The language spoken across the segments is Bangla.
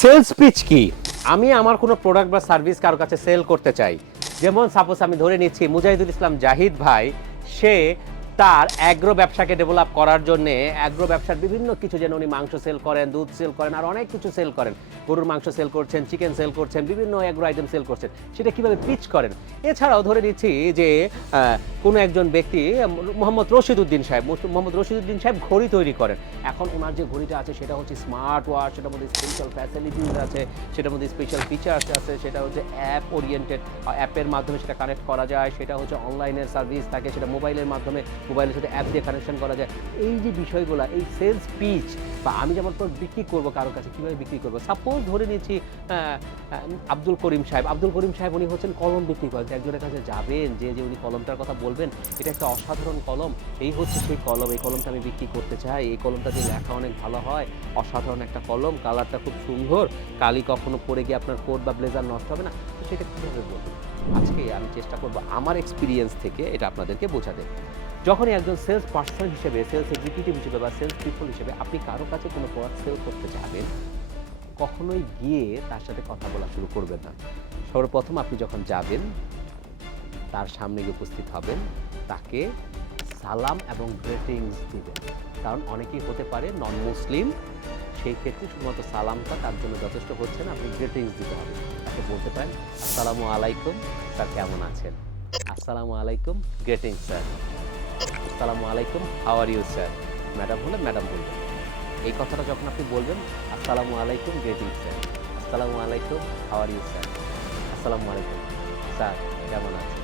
সেলস পিচ কি? আমি আমার কোনো প্রোডাক্ট বা সার্ভিস কারো কাছে সেল করতে চাই। যেমন সাপোজ আমি ধরে নিচ্ছি মুজাহিদুল ইসলাম জাহিদ ভাই, সে তার অ্যাগ্রো ব্যবসাকে ডেভেলপ করার জন্যে অ্যাগ্রো ব্যবসার বিভিন্ন কিছু, যেন উনি মাংস সেল করেন, দুধ সেল করেন, আর অনেক কিছু সেল করেন। গরুর মাংস সেল করছেন, চিকেন সেল করছেন, বিভিন্ন অ্যাগ্রো আইটেম সেল করছেন। সেটা কীভাবে পিচ করেন? এছাড়াও ধরে নিচ্ছি যে কোনো একজন ব্যক্তি মোহাম্মদ রশিদউদ্দিন সাহেব, মোহাম্মদ রশিদউদ্দিন সাহেব ঘড়ি তৈরি করেন। এখন ওনার যে ঘড়িটা আছে সেটা হচ্ছে স্মার্ট ওয়াচ, সেটার মধ্যে স্পেশাল ফ্যাসিলিটিস আছে, সেটার মধ্যে স্পেশাল ফিচার্স আছে, সেটা হচ্ছে অ্যাপ ওরিয়েন্টেড, অ্যাপের মাধ্যমে সেটা কানেক্ট করা যায়, সেটা হচ্ছে অনলাইনের সার্ভিস থাকে, সেটা মোবাইলের মাধ্যমে মোবাইলের সাথে অ্যাপ দিয়ে কানেকশন করা যায়। এই যে বিষয়গুলো, এই সেলস পিচ, বা আমি যেমন বিক্রি করবো কারোর কাছে, কীভাবে বিক্রি করবো? সাপোজ ধরে নিচ্ছি আব্দুল করিম সাহেব উনি হচ্ছেন কলম বিক্রি করেন। একজনের কাছে যাবেন, যে উনি কলমটার কথা বলবেন, এটা একটা অসাধারণ কলম, এই হচ্ছে সেই কলম, এই কলমটা আমি বিক্রি করতে চাই, এই কলমটা দিয়ে লেখা অনেক ভালো হয়, অসাধারণ একটা কলম, কালারটা খুব সুন্দর, কালি কখনো পরে গিয়ে আপনার কোট বা ব্লেজার নষ্ট হবে না। তো সেটা কীভাবে বলবেন? আজকে আমি চেষ্টা করবো আমার এক্সপিরিয়েন্স থেকে এটা আপনাদেরকে বোঝাতে। যখনই একজন সেলস পার্সন হিসেবে, সেলস এক্সিকিউটিভ হিসেবে বা সেলস পিপল হিসেবে আপনি কারো কাছে কোনো প্রোডাক্ট সেল করতে যাবেন, কখনোই গিয়ে তার সাথে কথা বলা শুরু করবেন না। সর্বপ্রথম আপনি যখন যাবেন, তার সামনে গিয়ে উপস্থিত হবেন, তাকে সালাম এবং গ্রিটিংস দিবেন। কারণ অনেকেই হতে পারে নন মুসলিম, সেই ক্ষেত্রে শুধুমাত্র সালামটা তার জন্য যথেষ্ট হচ্ছে না, আপনি গ্রিটিংস দিতে হবে। তাকে বলতে পারেন, আসসালামু আলাইকুম স্যার, কেমন আছেন? আসসালামু আলাইকুম, গ্রিটিংস স্যার। আসসালামু আলাইকুম, how are you sir? Madam হলে ম্যাডাম বলবেন। এই কথাটা যখন আপনি বলবেন, আসসালামু আলাইকুম, গ্রিটিংস স্যার, আসসালামু আলাইকুম, হাউ আর ইউ স্যার, আসসালামু আলাইকুম স্যার, কেমন আছেন?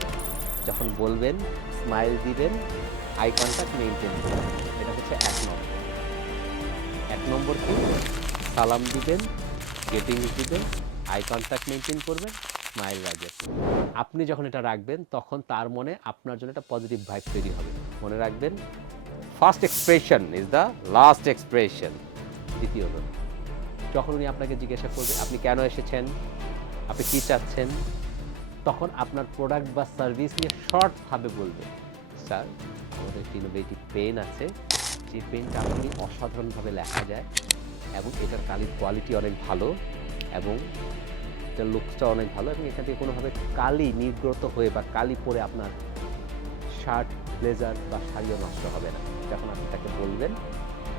যখন বলবেন, স্মাইল দিবেন, আই কন্ট্যাক্ট মেনটেন করবেন। এটা হচ্ছে এক নম্বর কি? সালাম দিবেন, গ্রিটিংস দিবেন, আই কন্ট্যাক্ট মেনটেন করবেন, স্মাইল রাখবেন। আপনি যখন এটা রাখবেন, তখন তার মনে আপনার জন্য একটা পজিটিভ ভাইব তৈরি হবে। মনে রাখবেন, first expression is the last expression. দ্বিতীয়ত, যখন উনি আপনাকে জিজ্ঞাসা করবে আপনি কেন এসেছেন, আপনি কী চাচ্ছেন, তখন আপনার প্রোডাক্ট বা সার্ভিস নিয়ে শর্টভাবে বলবেন, স্যার আমাদের একটি ইনোভেটিভ পেন আছে, যে পেনটা আপনি অসাধারণভাবে লেখা যায়, এবং এটার কালির কোয়ালিটি অনেক ভালো, এবং এটার লুকসটা অনেক ভালো, এবং এখান থেকে কোনোভাবে কালি নির্গত হয়ে বা কালি পরে আপনার শার্ট, ব্লেজার বা শাড়িও নষ্ট হবে না। যখন আপনি তাকে বলবেন,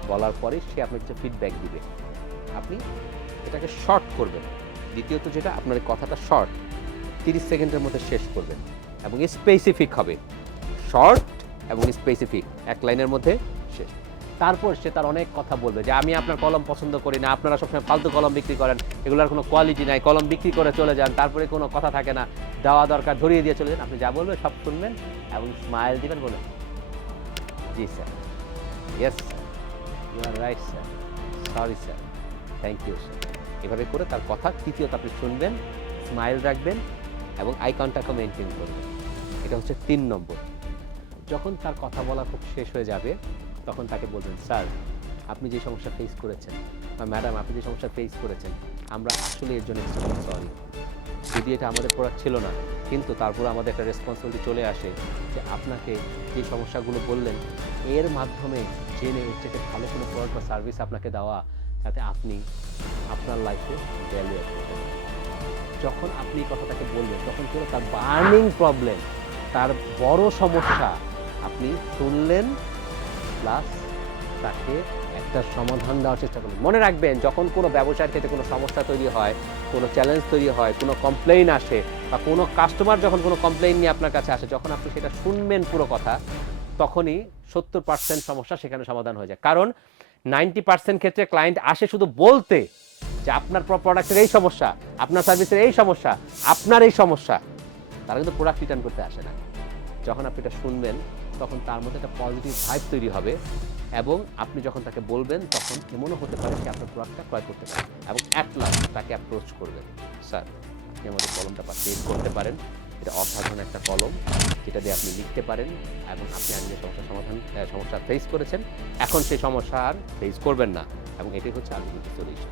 বলার পরে সে আপনাকে কিছু ফিডব্যাক দিবে, আপনি এটাকে শর্ট করবেন। দ্বিতীয়ত যেটা, আপনার কথাটা শর্ট, 30 সেকেন্ডের মধ্যে শেষ করবেন, এবং স্পেসিফিক হবে। শর্ট এবং স্পেসিফিক, এক লাইনের মধ্যে শেষ। তারপর সে তার অনেক কথা বলবে, যে আমি আপনার কলম পছন্দ করি না, আপনারা সবসময় ফালতু কলম বিক্রি করেন, এগুলোর কোনো কোয়ালিটি নাই, কলম বিক্রি করে চলে যান, তারপরে কোনো কথা থাকে না, দেওয়া দরকার ধরিয়ে দিয়ে চলে যান। আপনি যা বলবেন সব শুনবেন এবং স্মাইল দিবেন, বলেন জি sir, yes sir, you are right sir, sorry sir, thank you sir. এভাবে করে তার কথা তৃতীয়ত আপনি শুনবেন, স্মাইল রাখবেন এবং আই কন্ট্যাক্টও মেনটেন করবেন। এটা হচ্ছে 3 নম্বর। যখন তার কথা বলা খুব শেষ হয়ে যাবে, তখন তাকে বলবেন, স্যার আপনি যে সমস্যা ফেস করেছেন, বা ম্যাডাম আপনি যে সমস্যা ফেস করেছেন, আমরা আসলে এর জন্য এক্সট্রিমলি সরি। যদি এটা আমাদের প্রোডাক্ট ছিল না, কিন্তু তারপর আমাদের একটা রেসপন্সিবিলিটি চলে আসে যে আপনাকে যে সমস্যাগুলো বললেন, এর মাধ্যমে জেনে এর থেকে ভালো কোনো প্রোডাক্ট বা সার্ভিস আপনাকে দেওয়া, যাতে আপনি আপনার লাইফে ভ্যালু অ্যাড করতে পারেন। যখন আপনি এই কথাটাকে বলবেন, তখন কেন তার বার্নিং প্রবলেম, তার বড় সমস্যা আপনি শুনলেন, প্লাস তাকে একটা সমাধান দেওয়ার চেষ্টা করবেন। মনে রাখবেন, যখন কোনো ব্যবসার ক্ষেত্রে কোনো সমস্যা তৈরি হয়, কোনো চ্যালেঞ্জ তৈরি হয়, কোনো কমপ্লেইন আসে, বা কোনো কাস্টমার যখন কোনো কমপ্লেইন নিয়ে আপনার কাছে আসে, যখন আপনি সেটা শুনবেন পুরো কথা, তখনই 70% সমস্যা সেখানে সমাধান হয়ে যায়। কারণ 90% ক্ষেত্রে ক্লায়েন্ট আসে শুধু বলতে, যে আপনার প্রোডাক্টের এই সমস্যা, আপনার সার্ভিসের এই সমস্যা, আপনার এই সমস্যা, তারা কিন্তু প্রোডাক্ট রিটার্ন করতে আসে না। যখন আপনি এটা শুনবেন, তখন তার মধ্যে একটা পজিটিভ ভাইব তৈরি হবে, এবং আপনি যখন তাকে বলবেন, তখন এমনও হতে পারে সে আপনার প্রোডাক্টটা ক্রয় করতে পারে, এবং অ্যাট লাস্ট তাকে অ্যাপ্রোচ করবেন, স্যার আপনি আমাদের কলমটা পারচেজ করতে পারেন, এটা অসাধারণ একটা কলম, যেটা দিয়ে আপনি লিখতে পারেন, এবং আপনি আগে যে সমস্যা ফেস করেছেন, এখন সেই সমস্যা আর ফেস করবেন না, এবং এটাই হচ্ছে আলটিমেট সলিউশন।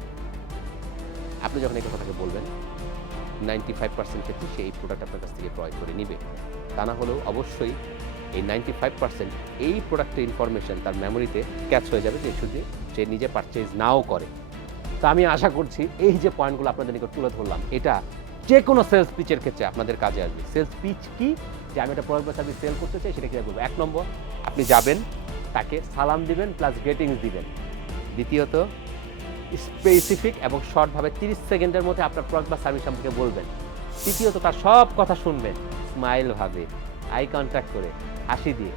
আপনি যখন এই কথাটাকে বলবেন, 95% ক্ষেত্রে সে এই প্রোডাক্ট আপনার কাছ থেকে ক্রয় করে নিবে। তা না হলেও অবশ্যই এই 95% এই প্রোডাক্টের ইনফরমেশন তার মেমোরিতে ক্যাচ হয়ে যাবে, যে শুধু সে নিজে পারচেজ নাও করে, তো আমি আশা করছি এই যে পয়েন্টগুলো আপনাদের নিকট তুলে ধরলাম, এটা যে কোনো সেলস পিচের ক্ষেত্রে আপনাদের কাজে আসবে। সেলস পিচ কি, যে আমি একটা প্রোডাক্ট বা সার্ভিস সেল করতে চাই, সেটা কীভাবে বলবো? 1 নম্বর, আপনি যাবেন, তাকে সালাম দিবেন প্লাস গ্রিটিংস দিবেন। দ্বিতীয়ত, স্পেসিফিক এবং শর্টভাবে 30 সেকেন্ডের মধ্যে আপনার প্রোডাক্ট বা সার্ভিস সম্পর্কে বলবেন। তৃতীয়ত, তার সব কথা শুনবেন স্মাইল ভাবে, আই কন্ট্যাক্ট করে, হাসি দিয়ে।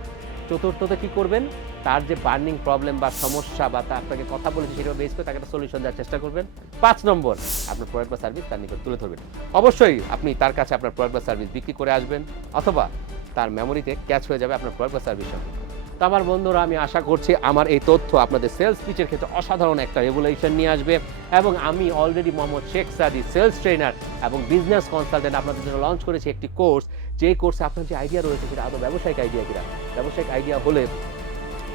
চতুর্থত কী করবেন, তার যে বার্নিং প্রবলেম বা সমস্যা বা তা আপনাকে কথা বলেছে সেটা বেস করে তাকে একটা সলিউশন দেওয়ার চেষ্টা করবেন। 5 নম্বর, আপনার প্রোডাক্ট বা সার্ভিস তার নিকট তুলে ধরবেন। অবশ্যই আপনি তার কাছে আপনার প্রোডাক্ট বা সার্ভিস বিক্রি করে আসবেন, অথবা তার মেমোরিতে ক্যাচ হয়ে যাবে আপনার প্রোডাক্ট বা সার্ভিস সম্পর্কে। তো আমার বন্ধুরা, আমি আশা করছি আমার এই তথ্য আপনাদের সেলস পিচের ক্ষেত্রে অসাধারণ একটা রেভুলেশন নিয়ে আসবে, এবং আমি অলরেডি মোহাম্মদ শেখ সাদি, সেলস ট্রেনার এবং বিজনেস কনসালটেন্ট, আপনাদের জন্য লঞ্চ করেছি একটি কোর্স, যে কোর্সে আপনার যে আইডিয়া রয়েছে সেটা আদৌ ব্যবসায়িক আইডিয়া কিনা, ব্যবসায়িক আইডিয়া হলে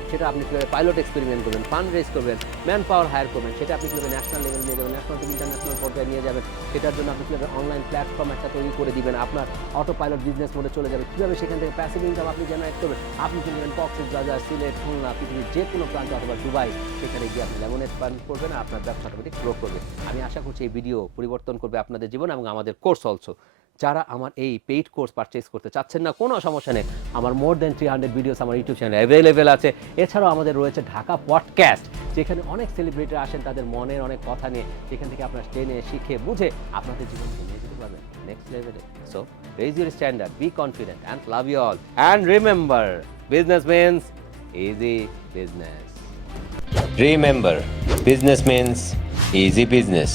সেটা আপনি কীভাবে পাইলট এক্সপেরিমেন্ট করবেন, ফান্ড রেজ করবেন, ম্যান পাওয়ার হায়ার করবেন, সেটা আপনি কীভাবে ন্যাশনাল লেভেল নিয়ে যাবেন, ন্যাশনাল থেকে ইন্টারন্যাশনাল পর্যায়ে নিয়ে যাবেন, সেটার জন্য আপনি কীভাবে অনলাইন প্ল্যাটফর্ম একটা তৈরি করে দিবেন, আপনার অটো পাইলট বিজনেস মোডে চলে যাবে, কীভাবে সেখান থেকে প্যাসিভ ইনকাম আপনি জেনারেট করবেন। আপনি কিনবেন কক্সবাজার, সিলেট, খুলনা, পৃথিবীর যে কোনো প্রান্তে অথবা দুবাই, সেখানে গিয়ে আপনি লেমনেড ফান্ড করবেন, আপনার ব্যবসা অটোমেটিক গ্রো করবে। আমি আশা করছি এই ভিডিও পরিবর্তন করবে আপনাদের জীবন এবং আমাদের কোর্স অলসো। যারা আমার এই পেইড কোর্স পারচেজ করতে চাচ্ছেন না, কোনো সমস্যা নেই, আমার মোর দ্যান 300 ভিডিওস আমার ইউটিউব চ্যানেলে অ্যাভেলেবেল আছে। এছাড়াও আমাদের রয়েছে ঢাকা পডকাস্ট, যেখানে অনেক সেলিব্রিটি আসেন তাদের মনের অনেক কথা নিয়ে, যেখান থেকে আপনারা জেনে শিখে বুঝে আপনাদের জীবনকে নিয়ে যেতে পারবেন নেক্সট লেভেলে। So raise your standard, be confident and love you all, and remember, business means easy business. Remember, business means easy business.